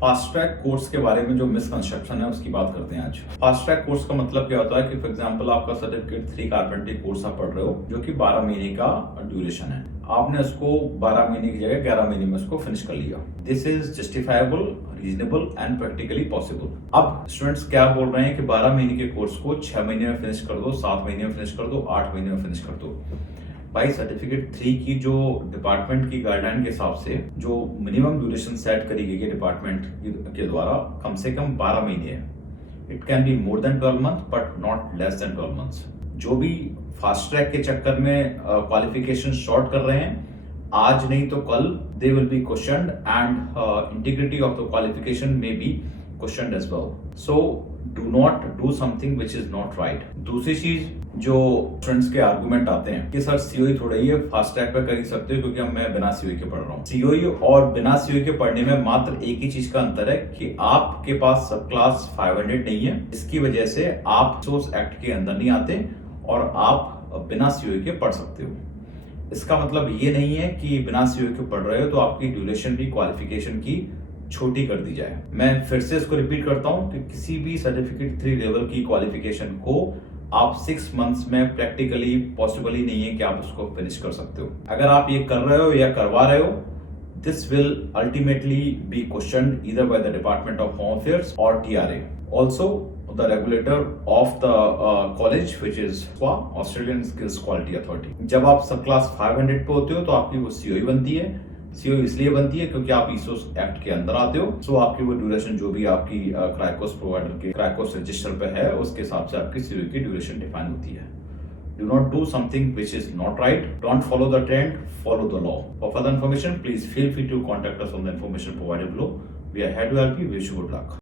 Fast track course के बारे में जो मिसकंसेप्शन है उसकी बात करते हैं आज। फास्ट ट्रैक कोर्स का मतलब क्या होता है कि फॉर एग्जांपल आपका सर्टिफिकेट 3 कारपेंटरी कोर्स आप पढ़ रहे हो जो कि 12 महीने का ड्यूरेशन है। आपने उसको 12 महीने की जगह 11 महीने में उसको फिनिश कर लिया। This is justifiable, reasonable and practically possible. अब स्टूडेंट्स क्या बोल रहे हैं कि 12 महीने के कोर्स को 6 महीने में फिनिश कर दो, 7 महीने में फिनिश कर दो, 8 महीने में फिनिश कर दो। भाई सर्टिफिकेट 3 की जो डिपार्टमेंट की गाइडलाइन के हिसाब से जो मिनिमम ड्यूरेशन सेट करी गई है डिपार्टमेंट के द्वारा कम से कम 12 महीने है। It can be more than 12 month but not less than 12 months. जो भी फास्ट ट्रैक के चक्कर में क्वालिफिकेशन शॉर्ट कर रहे हैं, आज नहीं तो कल they will be questioned and integrity of the qualification may be questioned as well. So do not do something which is not right. दूसरी चीज जो स्टूडेंट्स के आर्गुमेंट आते हैं कि सर सीओई थोड़ा ही है, फास्ट ट्रैक पे कर ही सकते हो क्योंकि मैं बिना सीओई के पढ़ रहा हूँ। सीओई और बिना सीओई के पढ़ने में मात्र एक ही चीज का अंतर है कि आपके पास सब क्लास 500 नहीं है, इसकी वजह से आप सोर्स एक्ट के अंदर नहीं आते और आप बिना सीओई के पढ़ सकते हो। इसका मतलब ये नहीं है कि बिना सीओई के पढ़ रहे हो तो आपकी ड्यूरेशन भी क्वालिफिकेशन की छोटी कर दी जाए। मैं फिर से इसको रिपीट करता हूं कि किसी भी सर्टिफिकेट 3 लेवल की क्वालिफिकेशन को आप 6 मंथ्स में प्रैक्टिकली पॉसिबल ही नहीं है कि आप उसको फिनिश कर सकते हो। अगर आप ये कर रहे हो या करवा रहे हो, this will ultimately be questioned either by the department of home affairs और TRA, also the regulator of the college which is Australian Skills Quality Authority. जब आप सब क्लास 500 पे होते हो तो आपकी वो सीओई बनती है। सीओई इसलिए बनती है क्योंकि आप ईसोस एक्ट के अंदर आते हो। सो आपकी वो ड्यूरेशन जो भी आपकी क्राइकोस प्रोवाइडर के क्राइकोस रजिस्टर पे है उसके हिसाब से आपकी सीओई की ड्यूरेशन डिफाइन होती है। Do not do something which is not right. Don't follow the trend, follow the law. For further information, please feel free to contact us on the information provided below. We are here to help you. Wish you good luck.